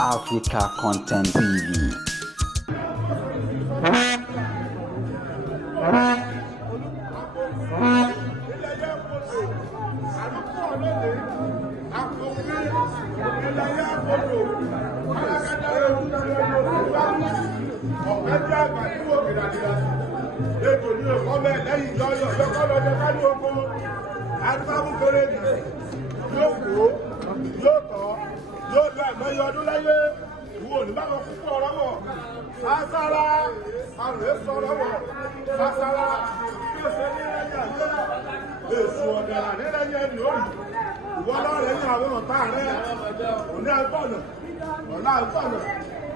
Africa Content TV.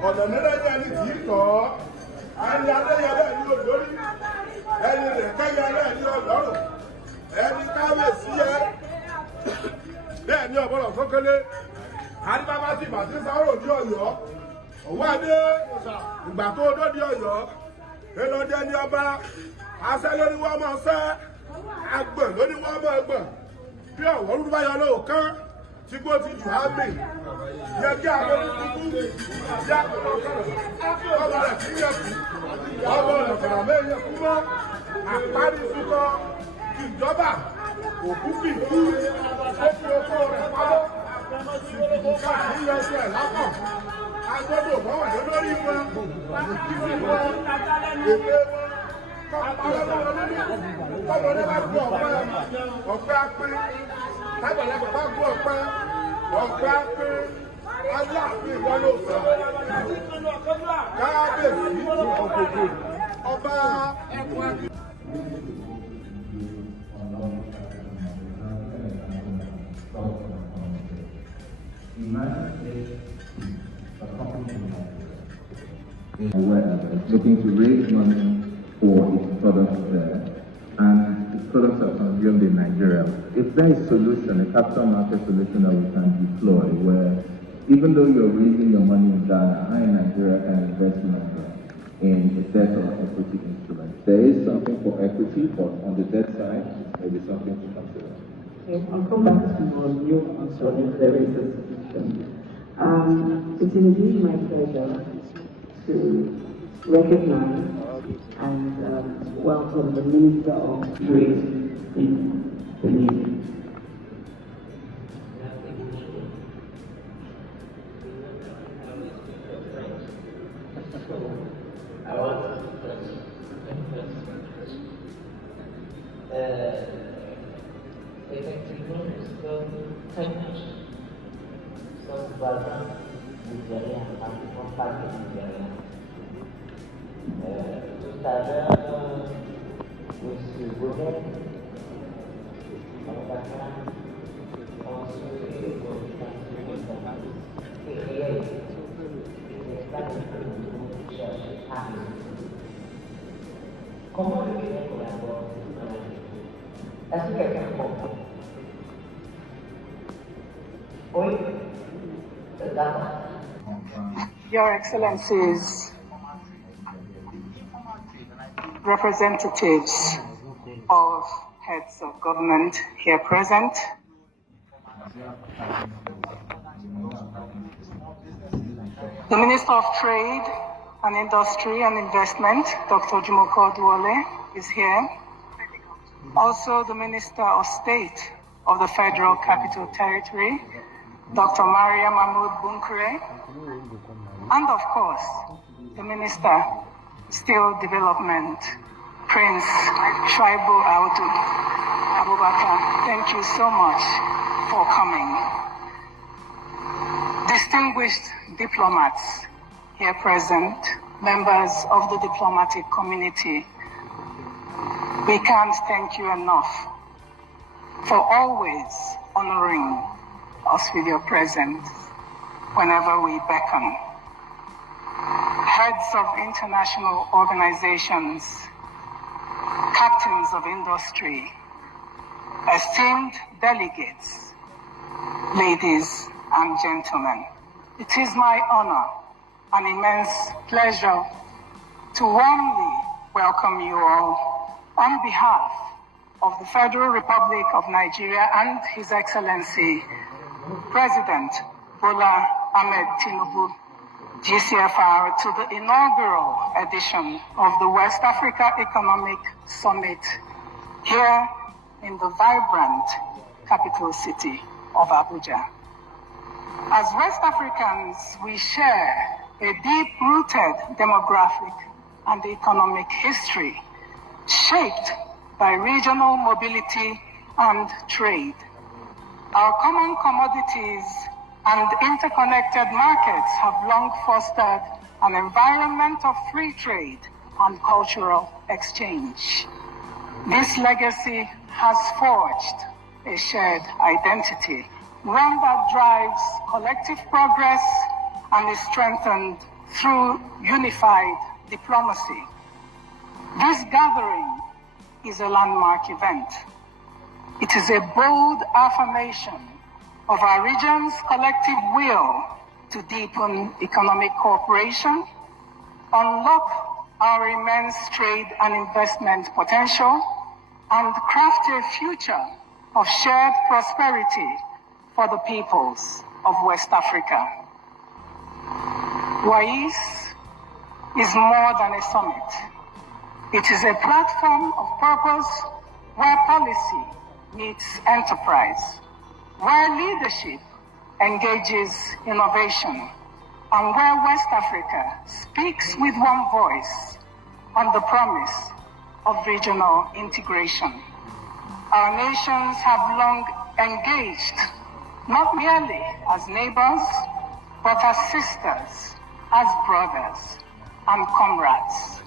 Ọ̀nà nílẹ̀ ní kì í tọ́ ẹni adéyẹlẹ ní olórí ẹni rẹ̀ kẹ́yẹlẹ ní ọlọ́run ẹni káwé sí ẹ bẹ́ẹ̀ ní ọ̀bọ̀lọ̀ fọ́kẹ́lẹ́ àdìbàbà ti bàtí sáwọ́rọ̀ ní Ọ̀yọ́ Owoade ìgbà tó dọ́dí Ọ̀yọ́ elóde ní ọba àṣẹ lórí wọn máa ṣẹ́ agbọ̀n lórí wọn máa gbọ̀n bí ọ̀wọ́ rúbá yọ lóòkán tí kò ti jù á mì yẹ kí àwọn olùdókòwò yá ọmọ rẹ̀ kí yẹ kú ọmọ rẹ̀ kọ̀ọ̀rọ̀ mẹ́yẹ kú mọ́ àparí síkọ́ ìjọba òkú kìkú ó fi oko rẹ̀ pamọ́ ìdìbò káàkiri ẹsẹ̀ ẹ̀ lápọ̀ agbọ́dọ̀ wọ́n wà lórí wọn ìdílé wọn èdè wọn kọ́mọdé bá gbọ́ ọ̀pẹ apẹ́ tábàlágbà bá gbọ́ ọ̀pẹ apẹ́ Alaafin wọn ló sọ kábíyèsí ọba ẹkùn ẹkùn. Looking to raise money for its products there, and its products are consumed in Nigeria. Is there a solution, a capital market solution that we can deploy where even though you're raising your money in Ghana, I in Nigeria can invest money in a debt or equity instrument? There is something for equity, but on the debt side, maybe something to consider. Okay, I'll come back to your answer if there is a solution. It's indeed my pleasure to recognize and welcome the Minister of Trade in the Navy. Your Excellencies, representatives of heads of government here present, the Minister of Trade and Industry and Investment, Dr. Jumoko Duole, is here. Also, the Minister of State of the Federal Capital Territory, Dr. Maria Mahmoud Bunkure, and of course, the Minister of Steel Development, Prince Shaibu Audu Abubakar. Thank you so much for coming. Distinguished diplomats here present, members of the diplomatic community, we can't thank you enough for always honoring us with your presence whenever we beckon. Heads of international organizations, captains of industry, esteemed delegates, ladies and gentlemen, it is my honor and immense pleasure to warmly welcome you all on behalf of the Federal Republic of Nigeria and His Excellency, President Bola Ahmed Tinubu, GCFR, to the inaugural edition of the West Africa Economic Summit here in the vibrant capital city of Abuja. As West Africans, we share a deep-rooted demographic and economic history shaped by regional mobility and trade. Our common commodities and interconnected markets have long fostered an environment of free trade and cultural exchange. This legacy has forged a shared identity, one that drives collective progress and is strengthened through unified diplomacy. This gathering is a landmark event. It is a bold affirmation of our region's collective will to deepen economic cooperation, unlock our immense trade and investment potential, and craft a future of shared prosperity for the peoples of West Africa. WAIS is more than a summit. It is a platform of purpose where policy meets enterprise, where leadership engages innovation, and where West Africa speaks with one voice on the promise of regional integration. Our nations have long engaged, not merely as neighbors, but as sisters, as brothers, and comrades,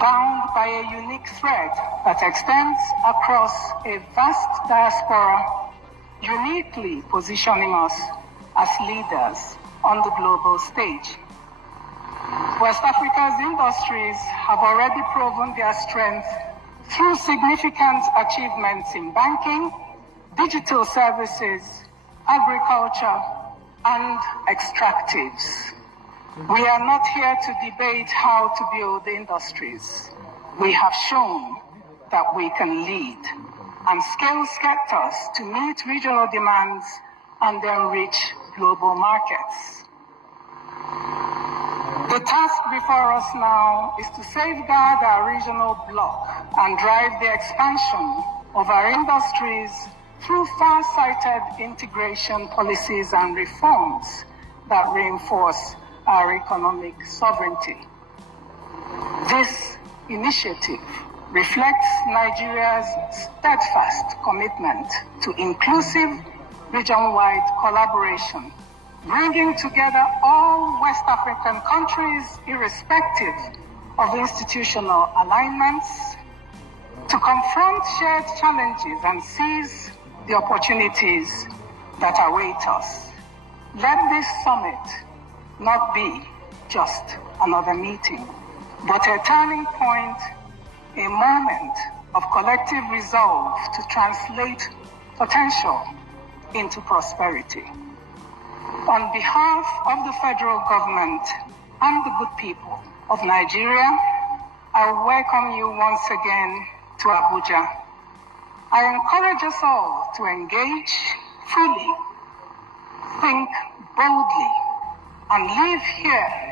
bound by a unique thread that extends across a vast diaspora, uniquely positioning us as leaders on the global stage. West Africa's industries have already proven their strength through significant achievements in banking, digital services, agriculture, and extractives. We are not here to debate how to build industries. We have shown that we can lead and scale sectors to meet regional demands and enrich global markets. The task before us now is to safeguard our regional bloc and drive the expansion of our industries through far-sighted integration policies and reforms that reinforce our economic sovereignty. This initiative reflects Nigeria's steadfast commitment to inclusive region-wide collaboration, bringing together all West African countries irrespective of institutional alignments, to confront shared challenges and seize the opportunities that await us. Let this summit not be just another meeting, but a turning point, a moment of collective resolve to translate potential into prosperity. On behalf of the federal government and the good people of Nigeria, I welcome you once again to Abuja. I encourage us all to engage fully, think boldly, and live here